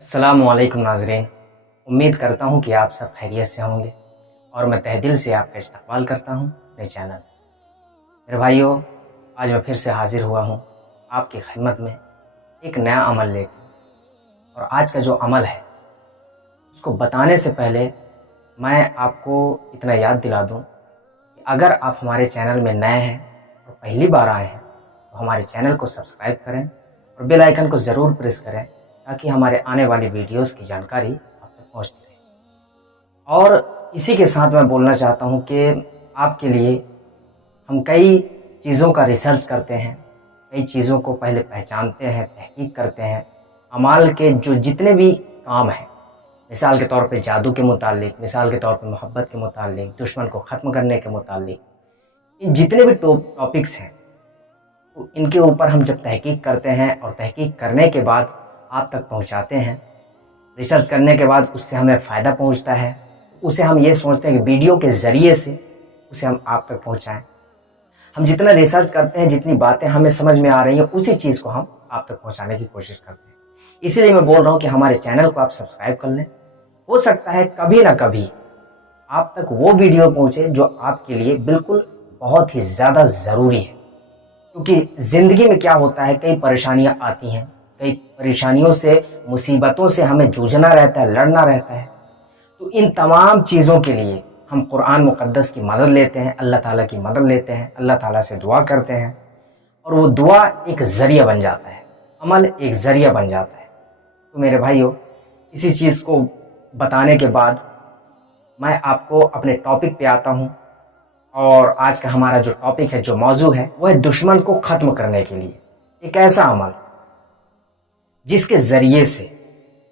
السلام علیکم ناظرین، امید کرتا ہوں کہ آپ سب خیریت سے ہوں گے اور میں تہ دل سے آپ کا استقبال کرتا ہوں اپنے چینل۔ میرے بھائیوں، آج میں پھر سے حاضر ہوا ہوں آپ کی خدمت میں ایک نیا عمل لے کے، اور آج کا جو عمل ہے اس کو بتانے سے پہلے میں آپ کو اتنا یاد دلا دوں کہ اگر آپ ہمارے چینل میں نئے ہیں اور پہلی بار آئے ہیں تو ہمارے چینل کو سبسکرائب کریں اور بیل آئیکن کو ضرور پریس کریں تاکہ ہمارے آنے والی ویڈیوز کی جانکاری آپ تک پہنچتی رہے۔ اور اسی کے ساتھ میں بولنا چاہتا ہوں کہ آپ کے لیے ہم کئی چیزوں کا ریسرچ کرتے ہیں، کئی چیزوں کو پہلے پہچانتے ہیں، تحقیق کرتے ہیں، اعمال کے جو جتنے بھی کام ہیں، مثال کے طور پہ جادو کے متعلق، مثال کے طور پہ محبت کے متعلق، دشمن کو ختم کرنے کے متعلق، ان جتنے بھی ٹاپکس ہیں ان کے اوپر ہم جب تحقیق کرتے ہیں اور تحقیق کرنے کے بعد آپ تک پہنچاتے ہیں، ریسرچ کرنے کے بعد اس سے ہمیں فائدہ پہنچتا ہے، اسے ہم یہ سوچتے ہیں کہ ویڈیو کے ذریعے سے اسے ہم آپ تک پہنچائیں۔ ہم جتنا ریسرچ کرتے ہیں، جتنی باتیں ہمیں سمجھ میں آ رہی ہیں، اسی چیز کو ہم آپ تک پہنچانے کی کوشش کرتے ہیں۔ اسی لیے میں بول رہا ہوں کہ ہمارے چینل کو آپ سبسکرائب کر لیں، ہو سکتا ہے کبھی نہ کبھی آپ تک وہ ویڈیو پہنچے جو آپ کے لیے بالکل بہت ہی زیادہ ضروری ہے، کیونکہ زندگی میں کیا ہوتا ہے، کئی پریشانیاں آتی ہیں، کئی پریشانیوں سے، مصیبتوں سے ہمیں جوجھنا رہتا ہے، لڑنا رہتا ہے۔ تو ان تمام چیزوں کے لیے ہم قرآن مقدس کی مدد لیتے ہیں، اللہ تعالیٰ کی مدد لیتے ہیں، اللہ تعالیٰ سے دعا کرتے ہیں، اور وہ دعا ایک ذریعہ بن جاتا ہے، عمل ایک ذریعہ بن جاتا ہے۔ تو میرے بھائیوں، اسی چیز کو بتانے کے بعد میں آپ کو اپنے ٹاپک پہ آتا ہوں، اور آج کا ہمارا جو ٹاپک ہے، جو موضوع ہے، وہ ہے دشمن کو ختم کرنے کے لیے ایک ایسا عمل جس کے ذریعے سے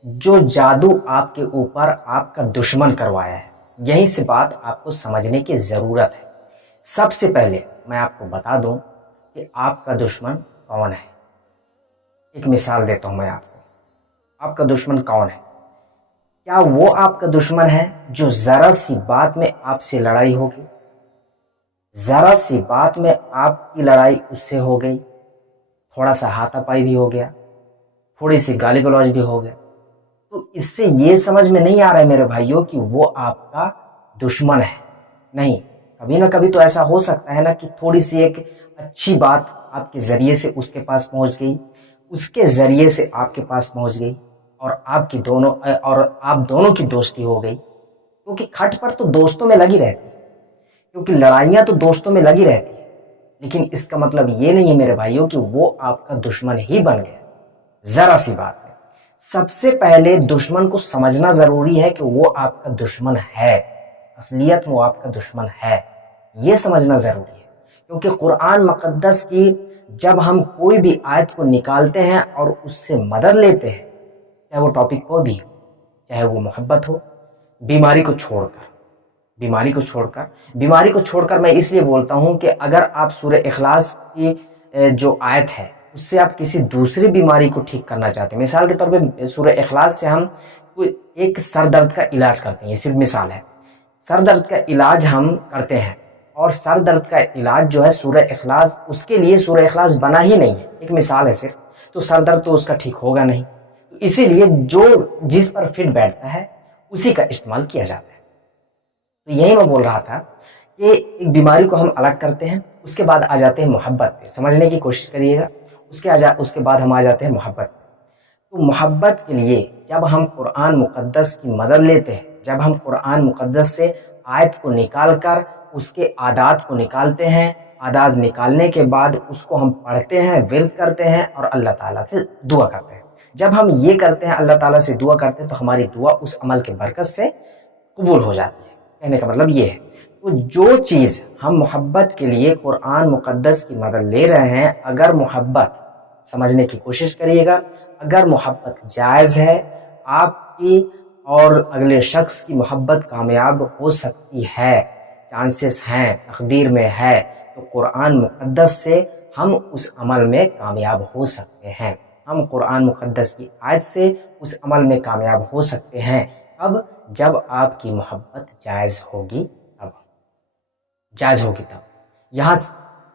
جو جادو آپ کے اوپر آپ کا دشمن کروایا ہے، یہیں سے بات آپ کو سمجھنے کی ضرورت ہے۔ سب سے پہلے میں آپ کو بتا دوں کہ آپ کا دشمن کون ہے۔ ایک مثال دیتا ہوں میں آپ کا دشمن کون ہے؟ کیا وہ آپ کا دشمن ہے جو ذرا سی بات میں آپ سے لڑائی ہوگی، ذرا سی بات میں آپ کی لڑائی اس سے ہو گئی، تھوڑا سا ہاتھا پائی بھی ہو گیا، تھوڑی سی گالی گلوچ بھی ہو گیا، تو اس سے یہ سمجھ میں نہیں آ رہا ہے میرے بھائیوں کہ وہ آپ کا دشمن ہے؟ نہیں، کبھی نہ کبھی تو ایسا ہو سکتا ہے نا کہ تھوڑی سی ایک اچھی بات آپ کے ذریعے سے اس کے پاس پہنچ گئی، اس کے ذریعے سے آپ کے پاس پہنچ گئی، اور آپ دونوں کی دوستی ہو گئی، کیونکہ کھٹ پٹ تو دوستوں میں لگی رہتی ہے، کیونکہ لڑائیاں تو دوستوں میں لگی رہتی ہیں، لیکن اس کا مطلب یہ نہیں ہے میرے بھائیوں کہ وہ آپ کا دشمن ہی بن گیا ذرا سی بات میں۔ سب سے پہلے دشمن کو سمجھنا ضروری ہے کہ وہ آپ کا دشمن ہے، اصلیت میں وہ آپ کا دشمن ہے، یہ سمجھنا ضروری ہے۔ کیونکہ قرآن مقدس کی جب ہم کوئی بھی آیت کو نکالتے ہیں اور اس سے مدد لیتے ہیں، چاہے وہ ٹاپک کوئی بھی ہو، چاہے وہ محبت ہو، بیماری کو چھوڑ کر میں اس لیے بولتا ہوں کہ اگر آپ سورہ اخلاص کی جو آیت ہے اس سے آپ کسی دوسری بیماری کو ٹھیک کرنا چاہتے ہیں، مثال کے طور پہ سورہ اخلاص سے ہم ایک سر درد کا علاج کرتے ہیں، یہ صرف مثال ہے، سر درد کا علاج ہم کرتے ہیں، اور سر درد کا علاج جو ہے سورہ اخلاص، اس کے لیے سورہ اخلاص بنا ہی نہیں ہے، ایک مثال ہے صرف، تو سر درد تو اس کا ٹھیک ہوگا نہیں، تو اسی لیے جو جس پر فٹ بیٹھتا ہے اسی کا استعمال کیا جاتا ہے۔ تو یہی میں بول رہا تھا کہ ایک بیماری کو ہم الگ کرتے ہیں، اس کے بعد آ جاتے ہیں محبت پہ، سمجھنے کی کوشش کریے گا، اس کے بعد ہم آ جاتے ہیں محبت پہ۔ تو محبت کے لیے جب ہم قرآن مقدس کی مدد لیتے ہیں، جب ہم قرآن مقدس سے آیت کو نکال کر اس کے اعداد کو نکالتے ہیں، اعداد نکالنے کے بعد اس کو ہم پڑھتے ہیں، ورد کرتے ہیں اور اللہ تعالیٰ سے دعا کرتے ہیں، جب ہم یہ کرتے ہیں، اللہ تعالیٰ سے دعا کرتے ہیں، تو ہماری دعا اس عمل کے برکت سے قبول ہو جاتی ہے۔ کہنے کا مطلب یہ ہے، تو جو چیز ہم محبت کے لیے قرآن مقدس کی مدد لے رہے ہیں، اگر محبت، سمجھنے کی کوشش کریے گا، اگر محبت جائز ہے، آپ کی اور اگلے شخص کی محبت کامیاب ہو سکتی ہے، چانسز ہیں، تقدیر میں ہے، تو قرآن مقدس سے ہم اس عمل میں کامیاب ہو سکتے ہیں، ہم قرآن مقدس کی آیت سے اس عمل میں کامیاب ہو سکتے ہیں۔ اب جب آپ کی محبت جائز ہوگی تب یہاں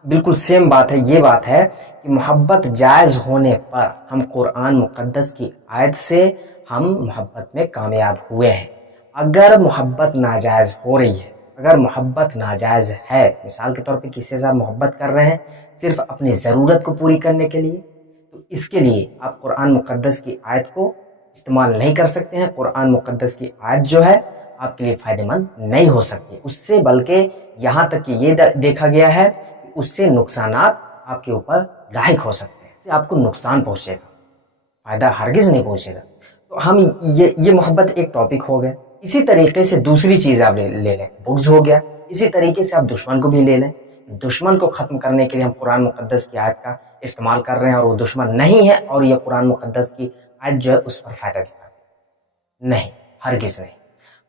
بالکل سیم بات ہے، یہ بات ہے کہ محبت جائز ہونے پر ہم قرآن مقدس کی آیت سے ہم محبت میں کامیاب ہوئے ہیں۔ اگر محبت ناجائز ہو رہی ہے، اگر محبت ناجائز ہے، مثال کے طور پہ کسی سے آپ محبت کر رہے ہیں صرف اپنی ضرورت کو پوری کرنے کے لیے، تو اس کے لیے آپ قرآن مقدس کی آیت کو استعمال نہیں کر سکتے ہیں۔ قرآن مقدس کی آیت جو ہے آپ کے لیے فائدہ مند نہیں ہو سکتی اس سے، بلکہ یہاں تک کہ یہ دیکھا گیا ہے کہ اس سے نقصانات آپ کے اوپر لاحق ہو سکتے ہیں، اس سے آپ کو نقصان پہنچے گا، فائدہ ہرگز نہیں پہنچے گا۔ تو ہم یہ محبت ایک ٹاپک ہو گیا۔ اسی طریقے سے دوسری چیز آپ لے لیں، بغض ہو گیا۔ اسی طریقے سے آپ دشمن کو بھی لے لیں، دشمن کو ختم کرنے کے لیے ہم قرآن مقدس کی آیت کا استعمال کر رہے ہیں اور وہ دشمن نہیں ہے، اور یہ قرآن مقدس کی آیت جو ہے اس پر فائدہ دکھا دے، نہیں، ہرگز نہیں۔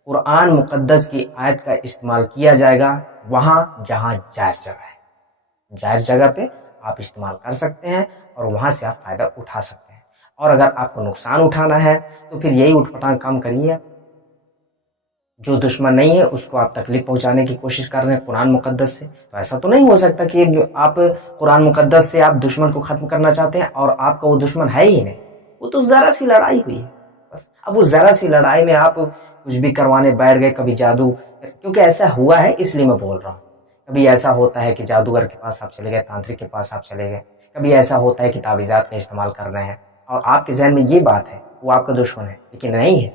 قرآن مقدس کی آیت کا استعمال کیا جائے گا وہاں جہاں جائز جگہ ہے، جائز جگہ پہ آپ استعمال کر سکتے ہیں اور وہاں سے آپ فائدہ اٹھا سکتے ہیں۔ اور اگر آپ کو نقصان اٹھانا ہے تو پھر یہی اٹھ پٹانگ کام کریے، جو دشمن نہیں ہے اس کو آپ تکلیف پہنچانے کی کوشش کر رہے ہیں قرآن مقدس سے، تو ایسا تو نہیں ہو سکتا کہ آپ قرآن مقدس سے آپ دشمن کو ختم کرنا چاہتے ہیں اور آپ کا وہ دشمن ہے ہی نہیں، وہ تو ذرا سی لڑائی ہوئی ہے بس۔ اب وہ ذرا سی لڑائی میں آپ کچھ بھی کروانے بیٹھ گئے، کبھی جادو، کیونکہ ایسا ہوا ہے اس لیے میں بول رہا ہوں، کبھی ایسا ہوتا ہے کہ جادوگر کے پاس آپ چلے گئے، تانترک کے پاس آپ چلے گئے، کبھی ایسا ہوتا ہے کہ تعویذات کا استعمال کر رہے ہیں اور آپ کے ذہن میں یہ بات ہے وہ آپ کا دشمن ہے، لیکن نہیں ہے،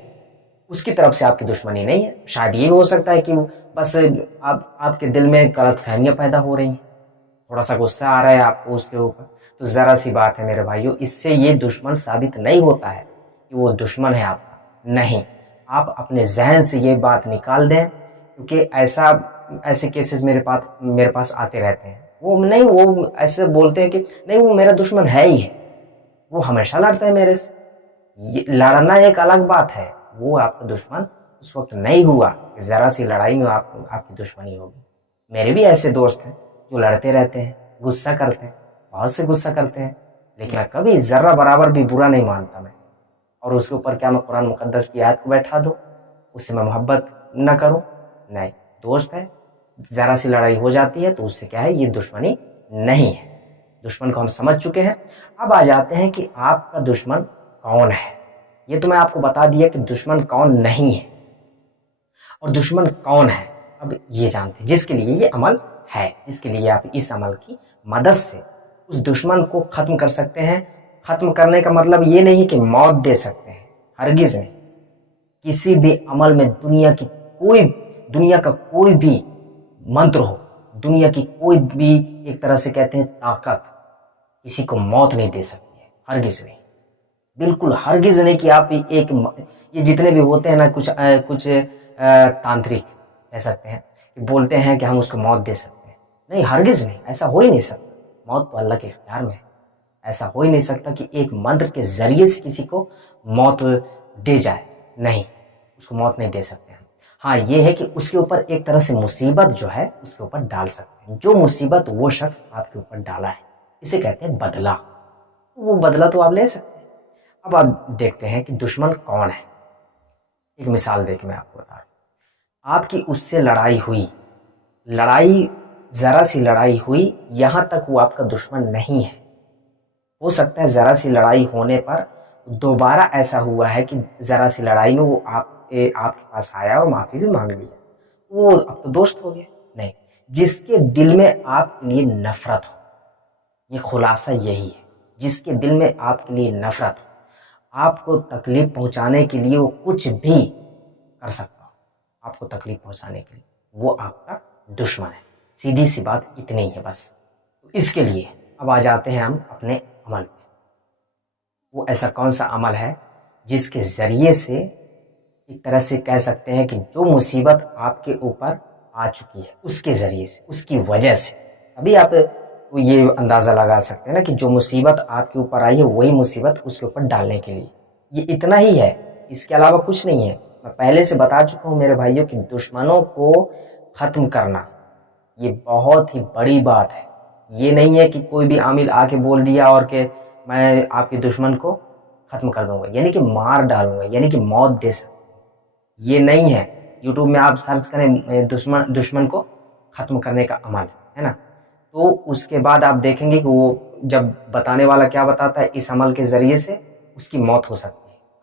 اس کی طرف سے آپ کی دشمنی نہیں ہے۔ شاید یہ بھی ہو سکتا ہے کہ بس آپ کے دل میں غلط فہمیاں پیدا ہو رہی ہیں، تھوڑا سا غصہ آ رہا ہے آپ کو اس کے اوپر، تو ذرا سی بات ہے میرے بھائیوں، اس سے یہ دشمن ثابت نہیں ہوتا ہے کہ وہ دشمن ہے آپ کا، نہیں۔ آپ اپنے ذہن سے یہ بات نکال دیں، کیونکہ ایسے کیسز میرے پاس آتے رہتے ہیں، وہ ایسے بولتے ہیں کہ نہیں وہ میرا دشمن ہے ہی ہے، وہ ہمیشہ لڑتا ہے میرے سے۔ لڑنا ایک الگ بات ہے، وہ آپ کا دشمن اس وقت نہیں ہوا کہ ذرا سی لڑائی میں آپ کی دشمنی ہوگی۔ میرے بھی ایسے دوست ہیں جو لڑتے رہتے ہیں، غصہ کرتے ہیں، بہت سے غصہ کرتے ہیں، لیکن کبھی ذرہ برابر بھی برا نہیں مانتا میں، اور اس کے اوپر کیا میں قرآن مقدس کی آیت کو بیٹھا دوں، اس سے میں محبت نہ کروں؟ نہیں، دوست ہے، ذرا سی لڑائی ہو جاتی ہے تو اس سے کیا ہے، یہ دشمنی نہیں ہے، دشمن کو ہم سمجھ چکے ہیں۔ اب آ جاتے ہیں کہ آپ کا دشمن کون ہے۔ یہ تو میں آپ کو بتا دیا کہ دشمن کون نہیں ہے، اور دشمن کون ہے اب یہ جانتے ہیں، جس کے لیے یہ عمل ہے، جس کے لیے آپ اس عمل کی مدد سے اس دشمن کو ختم کر سکتے ہیں۔ ختم کرنے کا مطلب یہ نہیں کہ موت دے سکتے ہیں، ہرگز نہیں۔ کسی بھی عمل میں دنیا کا کوئی بھی منتر ہو، دنیا کی کوئی بھی ایک طرح سے کہتے ہیں طاقت کسی کو موت نہیں دے سکتی ہے، ہرگز نہیں، بالکل ہرگز نہیں۔ کہ آپ یہ جتنے بھی ہوتے ہیں نا کچھ تانترک کہہ سکتے ہیں کہ بولتے ہیں کہ ہم اس کو موت دے سکتے ہیں، نہیں، ہرگز نہیں، ایسا ہو ہی نہیں سکتا۔ موت تو اللہ کے اختیار میں ہے، ایسا ہو ہی نہیں سکتا کہ ایک منتر کے ذریعے سے کسی کو موت دے جائے، نہیں، اس کو موت نہیں دے سکتے ہیں۔ ہاں یہ ہے کہ اس کے اوپر ایک طرح سے مصیبت جو ہے اس کے اوپر ڈال سکتے ہیں، جو مصیبت وہ شخص آپ کے اوپر ڈالا ہے، اسے کہتے ہیں بدلہ، وہ بدلہ تو آپ لے سکتے ہیں۔ اب آپ دیکھتے ہیں کہ دشمن کون ہے۔ ایک مثال دے کے میں آپ کو بتا رہا ہوں، آپ کی اس سے لڑائی ذرا سی لڑائی ہوئی، یہاں تک وہ آپ کا دشمن نہیں ہے۔ ہو سکتا ہے ذرا سی لڑائی ہونے پر دوبارہ ایسا ہوا ہے کہ ذرا سی لڑائی میں وہ آپ کے پاس آیا اور معافی بھی مانگ لیا، وہ اب تو دوست ہو گیا، نہیں۔ جس کے دل میں آپ کے لیے نفرت ہو، یہ خلاصہ یہی ہے، جس کے دل میں آپ کے لیے نفرت ہو، آپ کو تکلیف پہنچانے کے لیے وہ کچھ بھی کر سکتا ہو، آپ کو تکلیف پہنچانے کے لیے، وہ آپ کا دشمن ہے۔ سیدھی سی بات اتنی ہی ہے بس۔ اس کے لیے اب آ جاتے ہیں ہم اپنے عمل پہ۔ وہ ایسا کون سا عمل ہے جس کے ذریعے سے ایک طرح سے کہہ سکتے ہیں کہ جو مصیبت آپ کے اوپر آ چکی ہے اس کے ذریعے سے، اس کی وجہ سے، ابھی آپ یہ اندازہ لگا سکتے ہیں نا کہ جو مصیبت آپ کے اوپر آئی ہے وہی مصیبت اس کے اوپر ڈالنے کے لیے، یہ اتنا ہی ہے، اس کے علاوہ کچھ نہیں ہے۔ میں پہلے سے بتا چکا ہوں میرے بھائیوں کہ دشمنوں کو ختم کرنا یہ بہت ہی بڑی بات ہے۔ یہ نہیں ہے کہ کوئی بھی عامل آ کے بول دیا اور کہ میں آپ کے دشمن کو ختم کر دوں گا، یعنی کہ مار ڈالوں گا، یعنی کہ موت دے سکتا ہوں، یہ نہیں ہے۔ یوٹیوب میں آپ سرچ کریں دشمن کو ختم کرنے کا عمل، ہے نا، تو اس کے بعد آپ دیکھیں گے کہ وہ جب بتانے والا کیا بتاتا ہے، اس عمل کے ذریعے سے اس کی موت ہو سکتی ہے،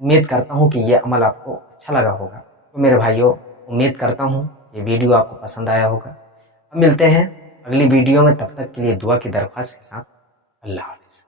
امید کرتا ہوں کہ یہ عمل آپ کو اچھا لگا ہوگا. تو میرے بھائیوں، امید کرتا ہوں یہ ویڈیو آپ کو پسند آیا ہوگا. اب ملتے ہیں اگلی ویڈیو میں، تب تک کے لیے دعا کی درخواست کے ساتھ. اللہ حافظ.